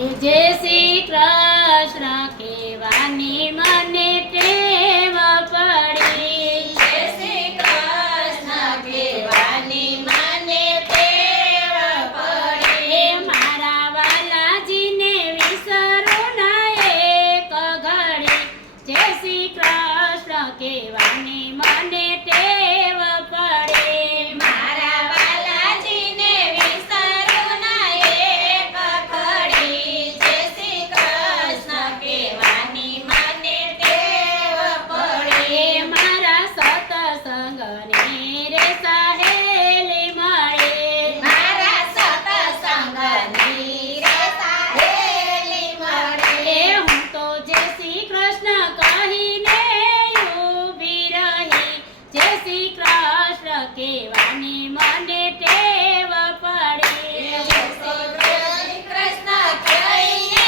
જય શ્રી કૃષ્ણ કહેવાની મને ટેવ પડી. જય શ્રી કૃષ્ણ કહેવાની મને ટેવ પડી. મારા વાલાજીને વિસરું ના એક ઘડી. જય શ્રી કૃષ્ણ કહેવાની મને ટેવ પડી. મારા વાલાજીને વિસરું ના એક ઘડી. જય શ્રી કૃષ્ણ કહેવાની મને ટેવ પડી. મારા સત્સંગની રે સહેલી મળે. મારા સત્સંગની રે સહેલી મળે. હું તો જય શ્રી કૃષ્ણ કહીને ઊભી રહી. જય શ્રી કૃષ્ણ કહેવાની મને ટેવ પડી. જય શ્રી કૃષ્ણ કહીને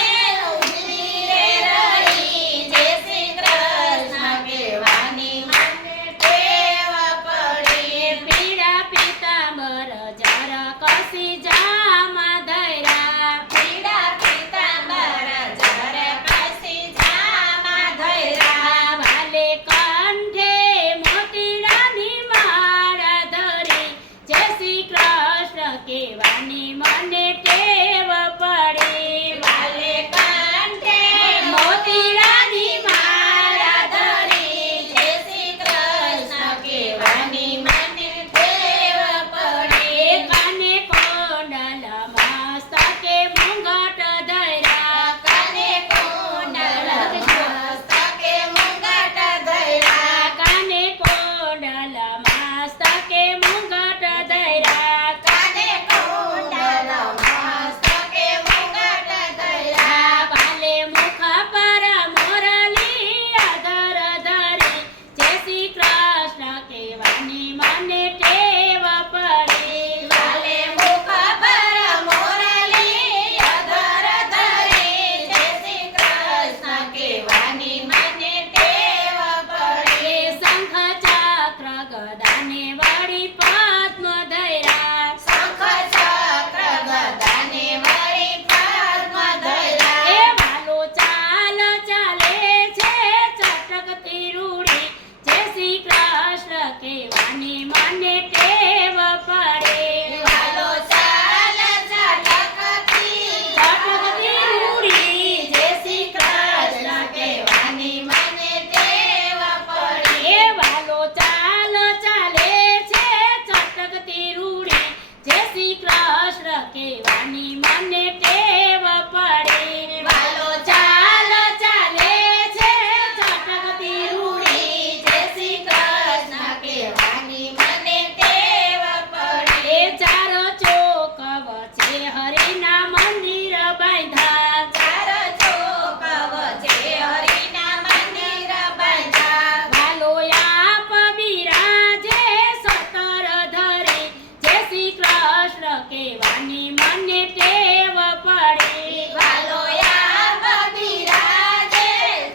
ઊભી રહી. જય શ્રી કૃષ્ણ કહેવાની મને ટેવ પડી. પીળા પીતાંબર જર કસી જામા ધર્યા. પીળા પીતાંબર જર કસી જામા ધર્યા. વાલે કંઠે મોતીડાની માળા ધરી. જય શ્રી કૃષ્ણ કહેવાની મને ટેવ પડી. વાલે કંઠે મોતીડાની માળા ધરી. જય શ્રી કૃષ્ણ કહેવાની મને ટેવ પડી. કાને કોંડલ મસ્તકે મુંગટ ધર્યા. કાને કુંડળ મસ્તકે મુંગટ ધર્યા. કાને કોંડલ મસ્તકે મુંગટ ધર્યા. કાને કુંડળ મસ્તકે મુંગટ ધર્યા. વાલે મુખ પર મોરલી અધર ધરી. જય શ્રી કૃષ્ણ કહેવાની મને ટેવ પડી. વાલે મુખ પર મોરલી અધર ધરી. જય શ્રી કૃષ્ણ કહેવાની મને ટેવ પડી. શંખ ચક્ર ગદાને વળી પદ્મ ધર્યા. શંખ ચક્ર ગદાને વળી પદ્મ ધર્યા. વાલો ચાલ ચાલે છે ચટકતી રૂડી. જય શ્રી કૃષ્ણ કહેવાની મને ટેવ પડી. વાલો ચાલ ઝટકતી ચટકતી રૂડી. જય શ્રી કૃષ્ણ કહેવાની મને ટેવ પડી. વાલો ચાલ ચાલે છે ચટકતી રૂડી. જય શ્રી કૃષ્ણ કહેવાની મને ટેવ પડી. વાલો ચાલ ચાલે છે ઝટકતી રૂડી. જય શ્રી કૃષ્ણ કહેવાની મને ટેવ પડી. ચારો ચોક વચ્ચે હરિના મંદિર બાંધ્યા. ચાર ચોક વચ્ચે હરિના મંદિર બાંધ્યા. વાલો આપ બિરાજે સતર ધરી. જય શ્રી કૃષ્ણ કહેવાની મને ટેવ પડી. વાલો આપ બિરાજે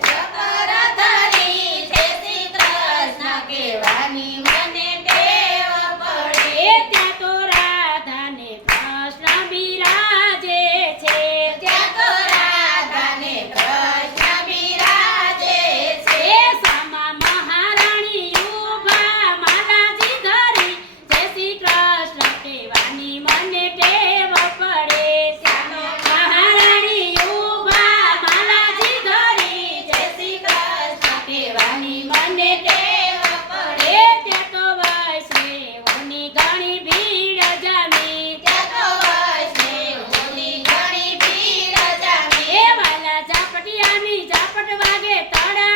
ચકર ધરી. જય શ્રી કૃષ્ણ કહેવાની મને ટેવ પડી. ત્યાં તો રાધા ને કૃષ્ણ બિરાજે છે. ત્યાં તો રાધા ને કૃષ્ણ બિરાજે છે. સામા મહારાણી ઊભા માલાજી ધરી. જય શ્રી કૃષ્ણ કહેવાની મને ટેવ પડે. મહારાણી ઊભા માલાજી ધરી. જય શ્રી કૃષ્ણ કહેવાની મને ટેવ પડે. ત્યાં તો વૈષ્ણવોની ઘણી ભીડ જામી. ત્યાં તો વૈષ્ણવોની ઘણી ભીડ જામી. વાલા ઝાપટિયાની ઝાપટ વાગે તળા